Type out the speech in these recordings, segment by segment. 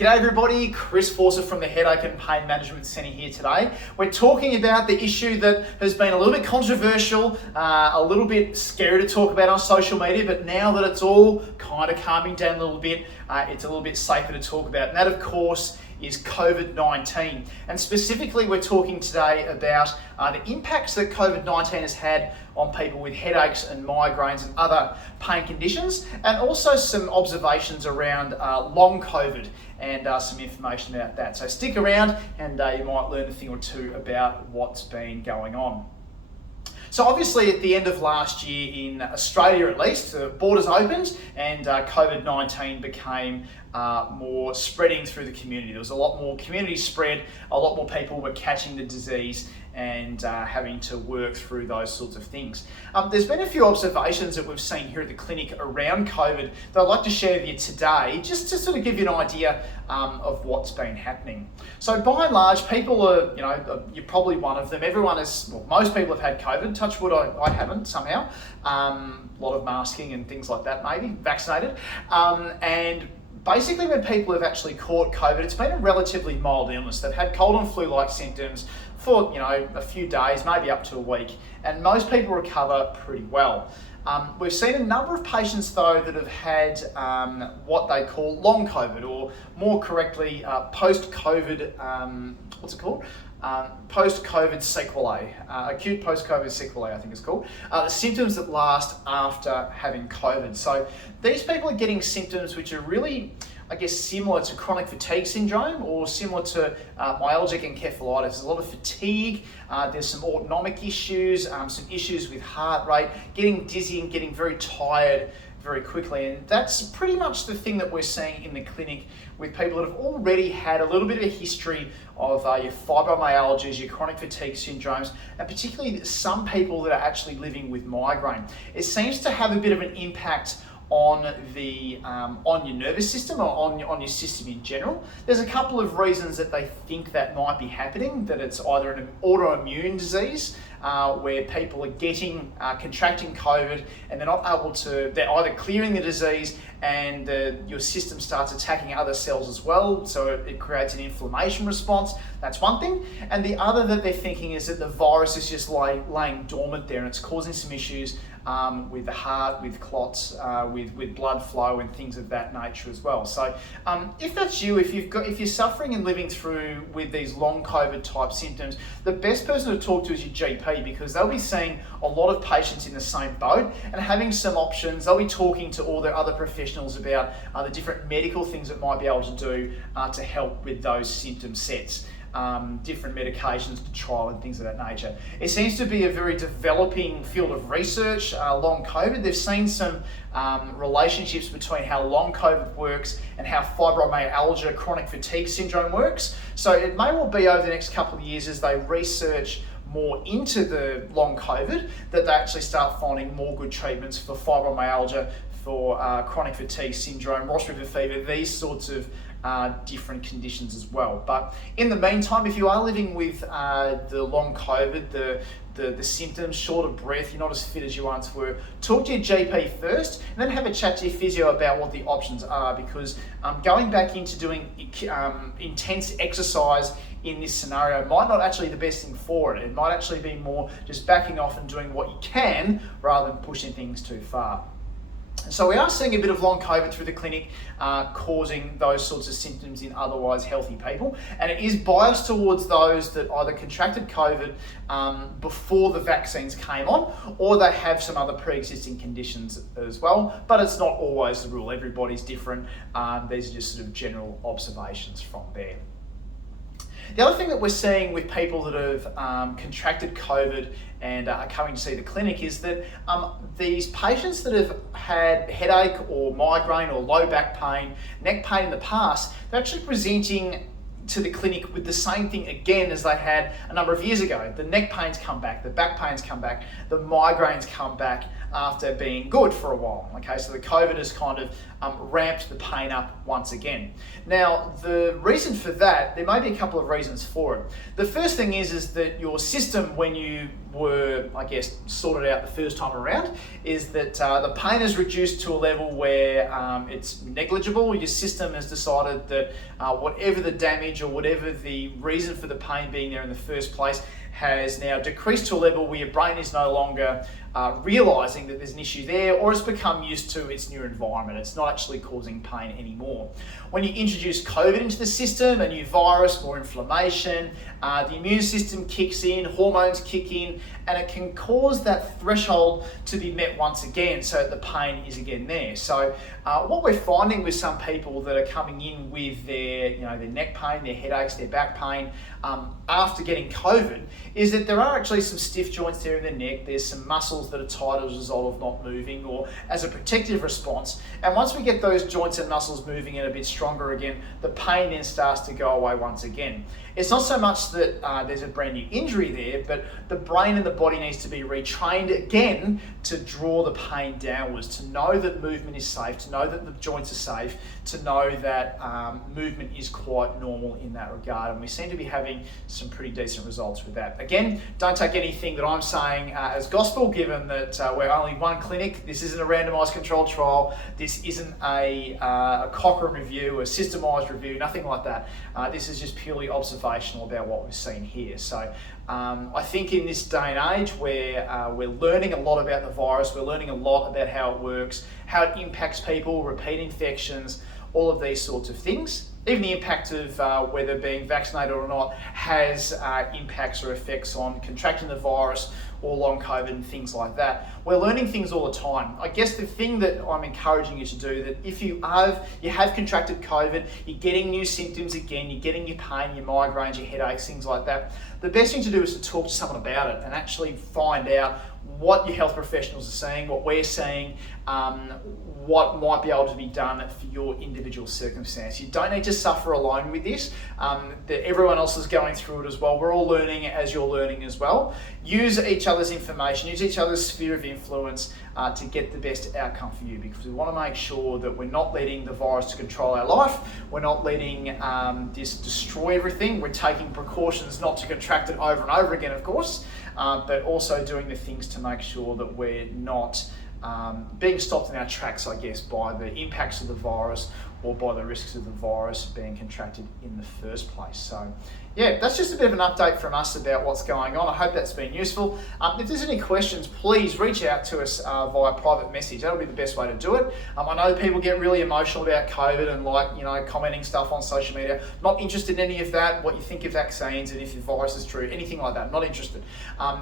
G'day everybody, Chris Forsyth from the Headache and Pain Management Centre here today. We're talking about the issue that has been a little bit controversial, a little bit scary to talk about on social media, but now that it's all kind of calming down a little bit, it's a little bit safer to talk about. And that, of course, is COVID-19. And specifically, we're talking today about the impacts that COVID-19 has had on people with headaches and migraines and other pain conditions, and also some observations around long COVID and some information about that. So stick around and you might learn a thing or two about what's been going on. So obviously at the end of last year in Australia at least, the borders opened and COVID-19 became more spreading through the community. There was a lot more community spread, a lot more people were catching the disease and having to work through those sorts of things. There's been a few observations that we've seen here at the clinic around COVID that I'd like to share with you today, just to sort of give you an idea of what's been happening. So by and large, people are, you're probably one of them. Everyone is, well, most people have had COVID. Touch wood, I haven't somehow. A lot of masking and things like that, maybe, vaccinated. And basically when people have actually caught COVID, it's been a relatively mild illness. They've had cold and flu-like symptoms for a few days, maybe up to a week, and most people recover pretty well. We've seen a number of patients though that have had what they call long COVID, or more correctly, post-COVID, post-COVID sequelae, acute post-COVID sequelae I think it's called, symptoms that last after having COVID. So these people are getting symptoms which are really, I guess, similar to chronic fatigue syndrome or similar to myalgic encephalitis. There's a lot of fatigue, there's some autonomic issues, some issues with heart rate, getting dizzy and getting very tired very quickly. And that's pretty much the thing that we're seeing in the clinic with people that have already had a little bit of a history of your fibromyalgias, your chronic fatigue syndromes, and particularly some people that are actually living with migraine. It seems to have a bit of an impact on your nervous system or on your system in general. There's a couple of reasons that they think that might be happening, that it's either an autoimmune disease where people are contracting COVID and they're either clearing the disease and your system starts attacking other cells as well, so it creates an inflammation response. That's one thing. And the other that they're thinking is that the virus is just laying dormant there and it's causing some issues with the heart, with clots, with blood flow and things of that nature as well. So if that's you, if you're suffering and living through with these long COVID type symptoms, the best person to talk to is your GP, because they'll be seeing a lot of patients in the same boat and having some options. They'll be talking to all their other professionals about the different medical things that might be able to do to help with those symptom sets. Different medications to trial and things of that nature. It seems to be a very developing field of research, long COVID. They've seen some relationships between how long COVID works and how fibromyalgia, chronic fatigue syndrome works. So it may well be over the next couple of years as they research more into the long COVID that they actually start finding more good treatments for fibromyalgia, for chronic fatigue syndrome, Ross River fever, these sorts of different conditions as well. But in the meantime, if you are living with the long COVID, the symptoms, short of breath, you're not as fit as you once were, talk to your GP first and then have a chat to your physio about what the options are, because going back into doing intense exercise in this scenario might not actually be the best thing for it. It might actually be more just backing off and doing what you can rather than pushing things too far. So we are seeing a bit of long COVID through the clinic causing those sorts of symptoms in otherwise healthy people. And it is biased towards those that either contracted COVID before the vaccines came on, or they have some other pre-existing conditions as well. But it's not always the rule. Everybody's different. These are just sort of general observations from there. The other thing that we're seeing with people that have contracted COVID and are coming to see the clinic is that these patients that have had headache or migraine or low back pain, neck pain in the past, they're actually presenting to the clinic with the same thing again as they had a number of years ago. The neck pains come back, the back pains come back, the migraines come back after being good for a while. Okay, so the COVID has kind of ramped the pain up once again. Now, the reason for that, there may be a couple of reasons for it. The first thing is that your system, when you were, I guess, sorted out the first time around, is that the pain is reduced to a level where it's negligible. Your system has decided that whatever the damage or whatever the reason for the pain being there in the first place has now decreased to a level where your brain is no longer realizing that there's an issue there, or it's become used to its new environment. It's not actually causing pain anymore. When you introduce COVID into the system, a new virus, more inflammation, the immune system kicks in, hormones kick in, and it can cause that threshold to be met once again, so the pain is again there. So what we're finding with some people that are coming in with their neck pain, their headaches, their back pain, after getting COVID, is that there are actually some stiff joints there in the neck. There's some muscles that are tight as a result of not moving or as a protective response. And once we get those joints and muscles moving and a bit stronger again, the pain then starts to go away once again. It's not so much that there's a brand new injury there, but the brain and the body needs to be retrained again to draw the pain downwards, to know that movement is safe, to know that the joints are safe, to know that movement is quite normal in that regard. And we seem to be having some pretty decent results with that. Again, don't take anything that I'm saying as gospel, given that we're only one clinic. This isn't a randomised controlled trial. This isn't a Cochrane review, a systemised review, nothing like that. This is just purely observational about what we've seen here. So I think in this day and age where we're learning a lot about the virus, we're learning a lot about how it works, how it impacts people, repeat infections, all of these sorts of things. Even the impact of whether being vaccinated or not has impacts or effects on contracting the virus or long COVID and things like that. We're learning things all the time. I guess the thing that I'm encouraging you to do, that if you have contracted COVID, you're getting new symptoms again, you're getting your pain, your migraines, your headaches, things like that, the best thing to do is to talk to someone about it and actually find out what your health professionals are saying, what we're saying, what might be able to be done for your individual circumstance. You don't need to suffer alone with this. Everyone else is going through it as well. We're all learning as you're learning as well. Use each other's information, use each other's sphere of influence to get the best outcome for you, because we want to make sure that we're not letting the virus to control our life. We're not letting this destroy everything. We're taking precautions not to contract it over and over again, of course, but also doing the things to make sure that we're not being stopped in our tracks, I guess, by the impacts of the virus or by the risks of the virus being contracted in the first place. So yeah, that's just a bit of an update from us about what's going on. I hope that's been useful. If there's any questions, please reach out to us via private message. That'll be the best way to do it. I know people get really emotional about COVID and commenting stuff on social media. Not interested in any of that, what you think of vaccines and if the virus is true, anything like that, not interested.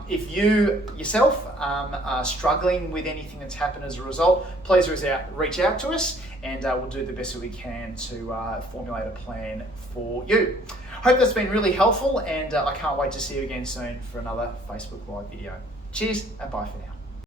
If you yourself are struggling with anything that's happened as a result, please reach out to us, and we'll do the best that we can to formulate a plan for you. Hope that's been really helpful, and I can't wait to see you again soon for another Facebook Live video. Cheers and bye for now.